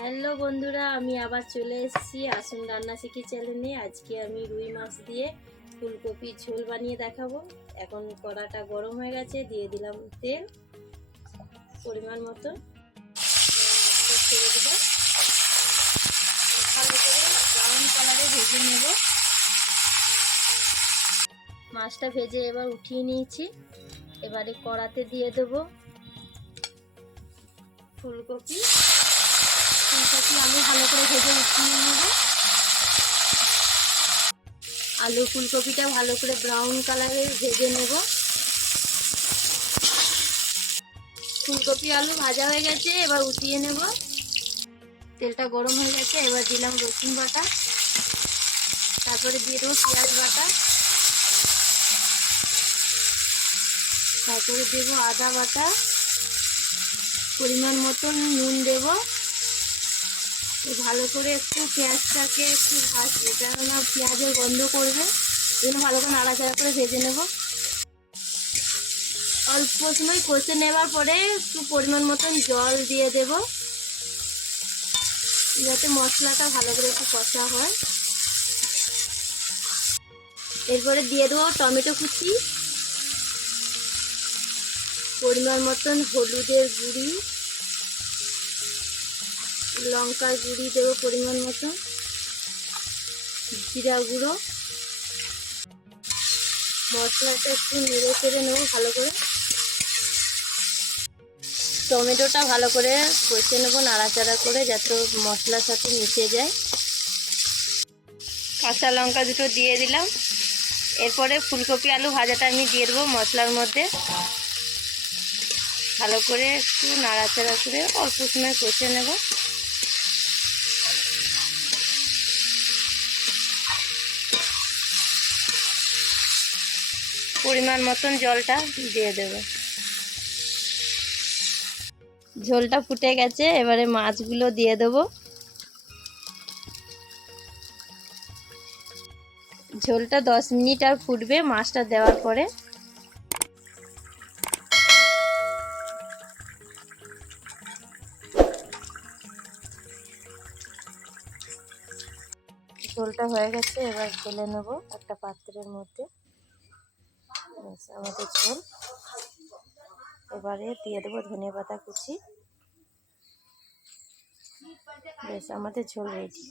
Hello বন্ধুরা, আমি আবার চলে এসেছি আসুন রান্না শিখি চ্যানেলে। আজকে আমি রুই মাছ দিয়ে ফুলকপির ঝোল বানিয়ে দেখাবো। এখন কড়াটা গরম হয়ে গেছে, দিয়ে দিলাম তেল পরিমাণ মতো। ছেড়ে দেবো, ভালো করে ব্রাউন কালারে ভেজে নেব। মাছটা ভেজে এবার উঠিয়ে নিয়েছি। এবারে কড়াতে দিয়ে দেবো ফুলকপি আলু ভালো করে ভেজে উঠিয়ে নেব। আলু ফুলকপিটা ভালো করে ব্রাউন কালারে ভেজে নেব। ফুলকপি আলু ভাজা হয়ে গেছে, এবার উঠিয়ে নেব। তেলটা গরম হয়ে গেছে, এবার দিলাম রসুন বাটা, তারপরে দিয়ে দেবো পেঁয়াজ বাটা, তারপরে দেবো আদা বাটা, পরিমাণ মতন নুন দেব। ভালো করে একটু পেঁয়াজটাকে একটু ভাজবে, কেননা পেঁয়াজের গন্ধ করবে, এই জন্য ভালো করে নাড়াচাড়া করে ভেজে নেব। অল্প সময় কষে নেওয়ার পরে একটু পরিমাণ মতন জল দিয়ে দেব, যাতে মশলাটা ভালো করে একটু কষা হয়। এরপরে দিয়ে দেবো টমেটো কুচি, পরিমাণ মতন হলুদের গুঁড়ি, লঙ্কার গুঁড়ি দেবো পরিমাণ মতন, জিরা গুঁড়ো। মশলাটা একটু নেড়ে চেড়ে নেবো ভালো করে। টমেটোটা ভালো করে কষে নেবো নাড়াচাড়া করে, যাতে মশলার সাথে মিশে যায়। কাঁচা লঙ্কা দুটো দিয়ে দিলাম। এরপরে ফুলকপি আলু ভাজাটা আমি দিয়ে দেবো মশলার মধ্যে। ভালো করে একটু নাড়াচাড়া করে অল্প সময় কষে নেব। পরিমাণ মতন জলটা দিয়ে দেব। ঝোলটা ফুটে গেছে, এবারে মাছগুলো দিয়ে দেব। ঝোলটা 10 মিনিট আর ফুটবে মাছটা দেওয়ার পরে। ঝোলটা হয়ে গেছে, এবার ঢেলে নেব একটা পাত্রের মধ্যে। আমাদের ঝোল এবারে দিয়ে দেবো ধনেপাতা কুচি। বেশ, আমাদের ঝোল রেডি।